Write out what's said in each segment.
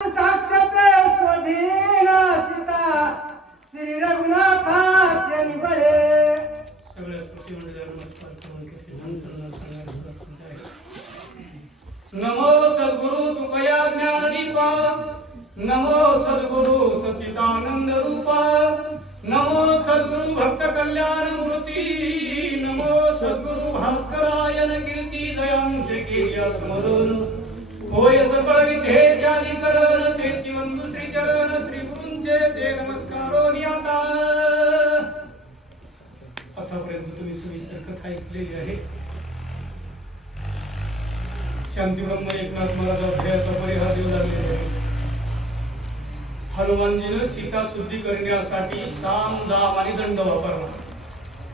साक्षात स्वधीन सीता श्री रघुनाथाचे निबळे सगळ्या स्तुती मंडळाला नमस्कार करून नमो सद्गुरु तुकया ज्ञानदीपा नमो सद्गुरु सच्चिदानंद रूपा नमो सद्गुरु भक्त कल्याण मूर्ती नमो सद्गुरु भास्करायन कीर्ती दयांचे केल्या स्मरण होय सकळ विधेचे अधिकरण तेची वंदू श्री चरण श्री गुरूंचे ते नमस्कारो नियाता। आतापर्यंत तुम्ही सविस्तर कथा ऐकलेली आहे। शांतीब्रह्म एकनाथ महाराज अध्यायाचा परिहार देऊ लागलेला आहे। हनुमानजीने सीता शुद्धी करण्यासाठी साम दाम आणि दंड वापरला।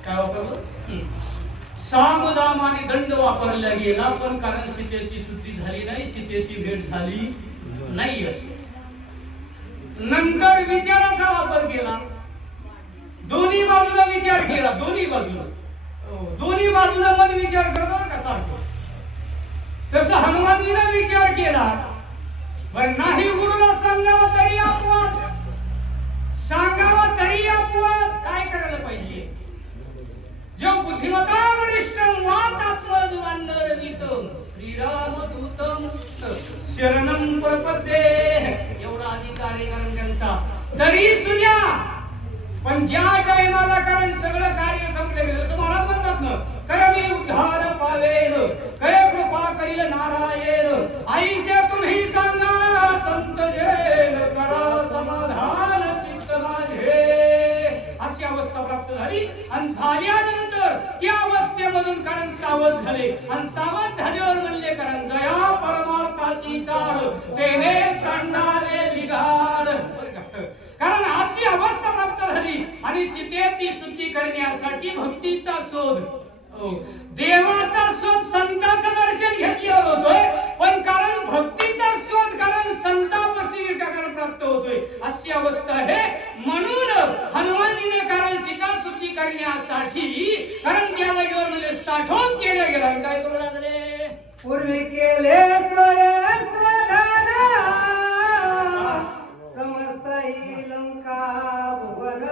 काय वापरलं? साम दाम आणि दंड वापरला गेला, पण कारण सीतेची शुद्धी झाली नाही, सीतेची भेट झाली नाही। नंतर विचाराचा वापर केला, दोन्ही बाजूला विचार केला, दोन्ही बाजूला मन विचार करतो का सारखं, तसं हनुमानजीने विचार केला। पण नाही गुरुला सांगावा तरी अपवाद, सांगावा तरी अपवाद, काय करायला पाहिजे? जो बुद्धिमता वरिष्ठम वातात्मजवान्नरवितम श्रीरामदूतम शरणम प्रपद्ये, एवढा अधिकार आहे कारण त्यांचा, तरी सुद्धा पण ज्या टाइमाला कारण सगळं कार्य संपले गेलं, जसं महाराज म्हणतात ना, करमी उद्धार पावेन, कय कृपा करील नारायण, आईशे तुम्ही सांगा संत जेन, करा समाधान चित्त माझे, अशी अवस्था प्राप्त झाली। आणि झाल्यानंतर त्या अवस्थेमधून कारण सावध झाले, आणि सावध झाल्यावर म्हणले कारण जया परमार्थाची चाड तेने सांडावे बिघाड, कारण अशी अवस्था प्राप्त झाली। आणि सीतेची शुद्धी करण्यासाठी भक्तीचा शोध, देवाचा शोध संतांचं दर्शन घेतल्यावर होतोय, पण कारण भक्तीचा शोध कारण संतापाशी कारण प्राप्त होतोय, अशी अवस्था आहे। म्हणून हनुमानजीने कारण सीता शुद्धी करण्यासाठी कारण त्या जागेवर म्हणजे साठवून केलं गेलं। काय करू लागले? पूर्वी केले समस्त ही लंका भुवन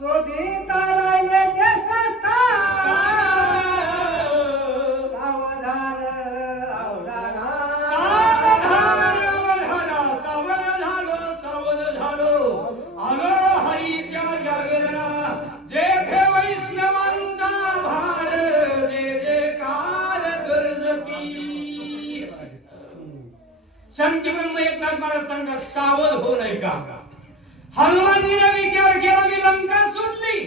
शोधित राहिले जे सावधान अवधाना, सावध झालो आलो हरीच्या जागरणा, जेथे वैष्णवांचा भार जे काल गरजती। शांतीब्रह्म एकनाथ महाराज सांगतात सावध हो नाही का? हनुमानजीने विचार केला, मी लंका शोधली,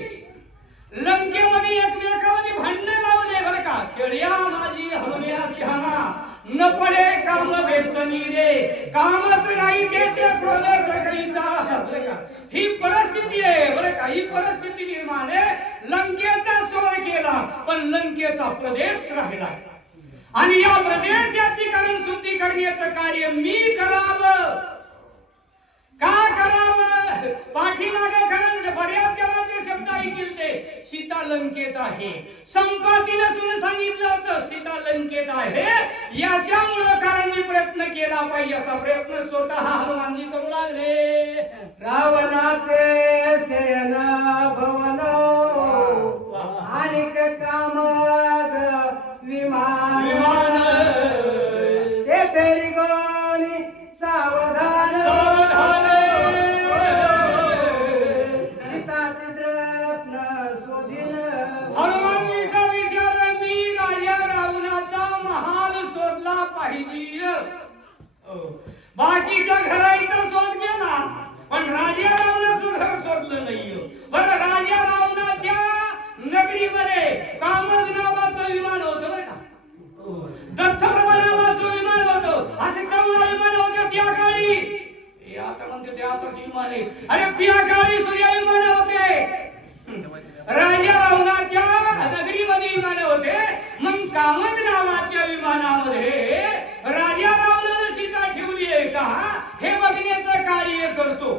लंकेमध्ये एकमेकांमध्ये भांडण लावले बरं का, खेळ्या माझी हनुमया शहाणा, न पडे काम बेसनी रे, कामच नाही ते क्रोधच काहीचा, बरं का, ही परिस्थिती आहे बरं का, ही परिस्थिती निर्माण आहे। लंकेचा शोध केला, पण लंकेचा प्रदेश राहिला, आणि या प्रदेशाची कारण शुद्धी करण्याचं कार्य मी करावं, का करावं? पाठीमागे कारण बऱ्याच जणांचे शब्द ऐकले ते, सीता लंकेत आहे, संपातीने सुद्धा सांगितलं होतं सीता लंकेत आहे, याच्यामुळे कारण मी प्रयत्न केला पाहिजे, असा प्रयत्न स्वतः हनुमानजी करू लागले। रावणाचे सेन भवन आणि काम विमान ते तेरी गोनी सावधान, सीताची रत्न शोधिन। हनुमानजीचा विचार, मी राजा रावणाचा महाल शोधला पाहिजे, बाकीच्या घराचा शोध केला, पण राजा रावणाचं घर शोधलं नाही। बरं, राजा रावणाच्या नगरीमध्ये कामद नावाचं विमान होतं बरं का, दत्तप्रभा नावाचं विमान होतं, असे 14 विमान होते त्या काळी। आता म्हणते ते आताची विमाने, अरे त्या काळी सुद्धा विमान होते, राजा रावणाच्या नगरीमध्ये विमान होते। मग कामद नावाच्या विमानामध्ये राजा रावणाने सीता ठेवली आहे का हे बघण्याचं कार्य करतो,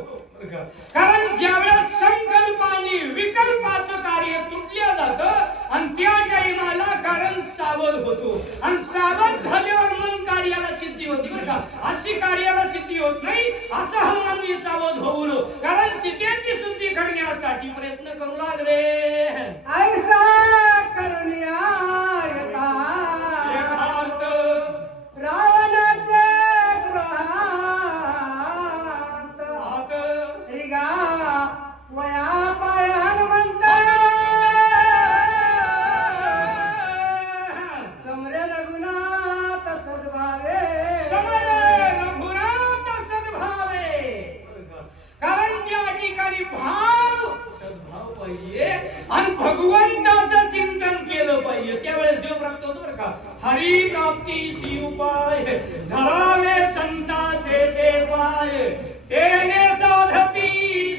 कारण ज्यावेळेस संकल्प आणि विकल्पाचं कार्य तुटल्या जात जात आणि त्या टाइमाला कारण सावध होतो आणि सावध झाल्यावर मग कार्याला सिद्धी होती बरं का. अशी कार्याला सिद्धी होत नाही असं हनुमानजी सावध होऊन कारण सीतेची शुद्धी करण्यासाठी प्रयत्न करू लागले. ऐसा करण्या येता रावणाचे गृहात रिगा वया पाय हनुमंत समरे रघुनाथ सद्भावे कारण त्या ठिकाणी सद्भाव पाहिजे आणि भगवंताचं चिंतन केलं पाहिजे. त्यावेळेस देव प्राप्त होतो बरं का. हरी प्राप्तीशी उपाय धरावे संताचे ते पाय तेने साधती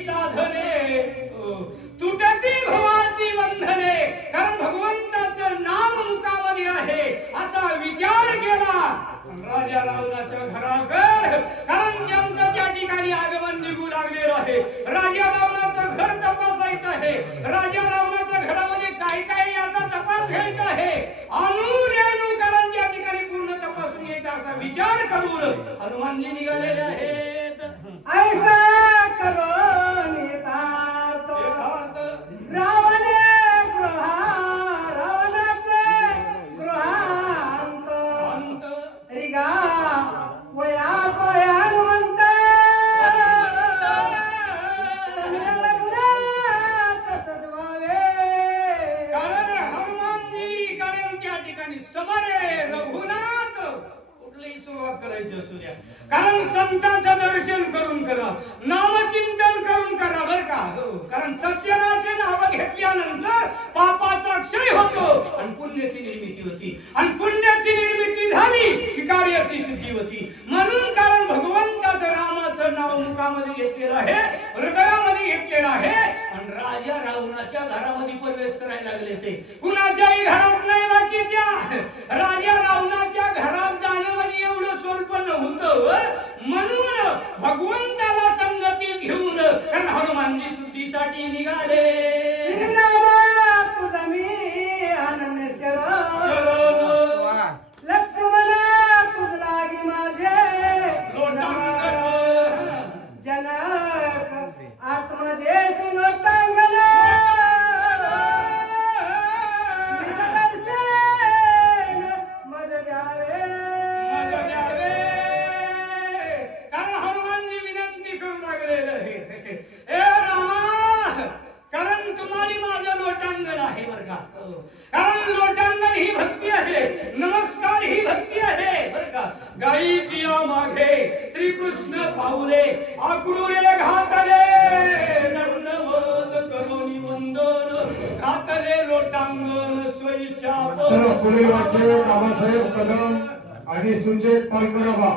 साधने तुटती भवाची बंधने. कारण भगवंताचं नाम मुखामध्ये आहे असा विचार केला राजा रावणाच्या घराकडे. कारण त्यांचं त्या ठिकाणी आगमन निघू लागलेलं आहे. राजा रावणाचं घर तपासायचं आहे. राजा रावणाच्या घरामध्ये काय काय याचा तपास घ्यायचा आहे. अनुरेणू कारण त्या ठिकाणी पूर्ण तपासून घ्यायचा असा विचार करून हनुमानजी निघालेले आहेत. ऐसा करून येतात रावणे रावणाचे गृहांत रिगा वया पाय हनुमंत समरे रघुनाथ सद्भावे. कारण हनुमानजी कारण त्या ठिकाणी समरे रघुनाथ कुठलीही सुरुवात करायची असू द्या कारण संतांचं दर्शन करून करा नामचिंतन करून करा बरं का. कारण सज्जनाचे नाव घेतल्यानंतर पापाचा क्षय होतो आणि पुण्याची निर्मिती होती आणि पुण्याची निर्मिती झाली की कार्याची सिद्धी होती. म्हणून कारण भगवंताचं रामाचं नाव मुखामध्ये घेतलेलं आहे हृदयामध्ये घेतलेलं आहे आणि राजा रावणाच्या घरामध्ये प्रवेश करायला लागले. ते कुणाच्याही घरात नाही बाकीच्या राजा रावणाच्या घरात जाणं म्हणजे एवढं स्वल्प नव्हतं. म्हणून भगवंताला संगतीत घेऊन हनुमानजी शुद्धीसाठी निघाले. तुझा मी अनन्यशर लक्ष्मणा तुझ लागी माझे जनक आत्मजेस लोटांगण दर्शन मज द्यावे. कारण हनुमानजी विनंती करू लागलेलं आहे. ए रामा कारण तुम्हाला माझं लोटांगण आहे बरं का. कारण लोटांगण ही भक्ती आहे नमस्कार ही भक्ती आहे बरं का. गायीची मागे श्रीकृष्ण पाऊले आक्रूरे घातले दंडवत करोनी वंदन घातले लोटांगण स्वईच्या. पुढील वाक्य बाबासाहेब कदम आणि सुंजय पालकराबा